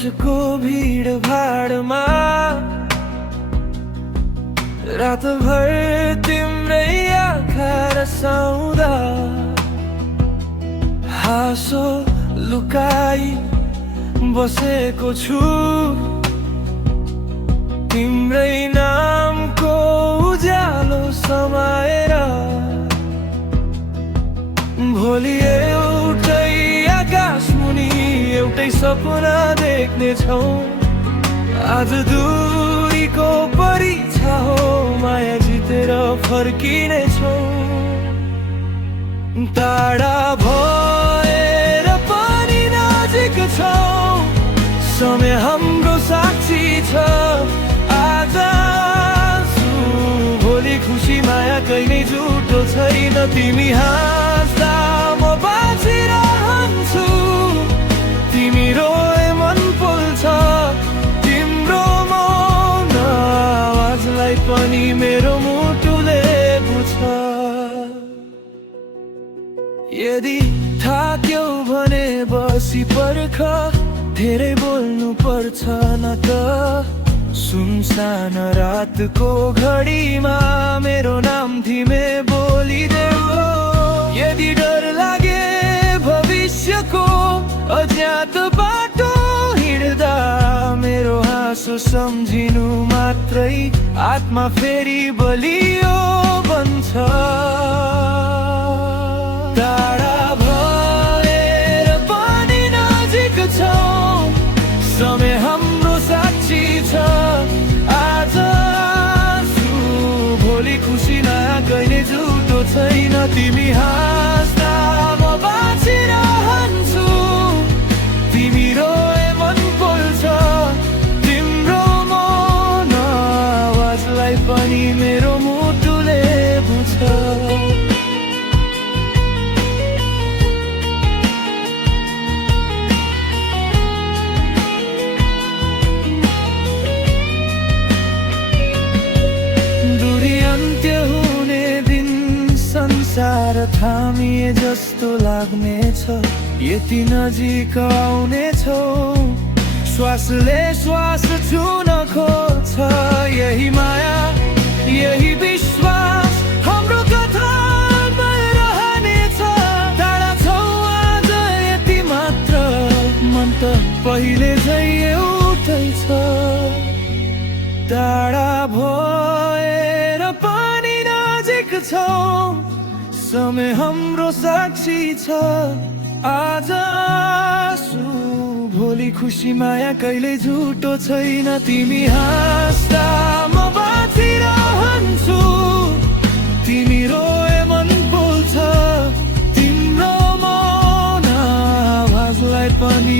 सोचको भिड भाडमा रातभर तिम्रै आँखा रसाउँदा हाँसो लुकाई बसेको छु तिम्रै नामको उज्यालो समाएर भोलि एउटै आकाश मुनि एउटै सपना देख्नेछौँ आज दूरीको परीक्षा हो माया जितेर फर्किनेछौँ टाढा भएर पनि नजिक छौँ समय हाम्रो साक्षी छ आज भोलि खुसी माया कहिल्यै झुटो छैन तिमी हाँस्दा म बाँचिरहन्छु तिमी रोए मन पोल्छ तिम्रो मौन आवाजलाई पनि मेरो मुटुले बुझ्छ यदि थाक्यौ भने बसी पर्ख धेरै बोल्नु पर्छ न त सुनसान रातको घडीमा मेरो नाम थिमे बोलिदेऊ यदि डर लागे भविष्यको अज्ञात बाटो हिँड्दा मेरो हाँसो सम्झिनु मात्रै आत्मा फेरि बलियो बन्छ टाढा भएर पनि नजिक छौँ समय हाम्रो साक्षी छ आज भोलि खुसी न कहिले झुटो छैन तिमी हाँस्दा म बाँचिरहन्छु तिमी रोए मन पोल्छ तिम्रो मौन आवाजलाई पनि मेरो मुटुले बुझ्छ संसार थामिए जस्तो लाग्नेछ यति नजिक आउनेछौ श्वासले श्वास छुन खोज्छ यही माया यही विश्वास हाम्रो कथामा रहनेछ टाढा छौ आज यति मात्र मन त पहिले झै एउटै छ टाढा भएर पनि नजिक छौ समय हाम्रो साक्षी छ आज भोलि खुसी माया कहिल्यै झुटो छैन तिमी हाँस्दा म बाँचिरहन्छु तिमी रोए मन पोल्छ तिम्रो मौन आवाजलाई पनि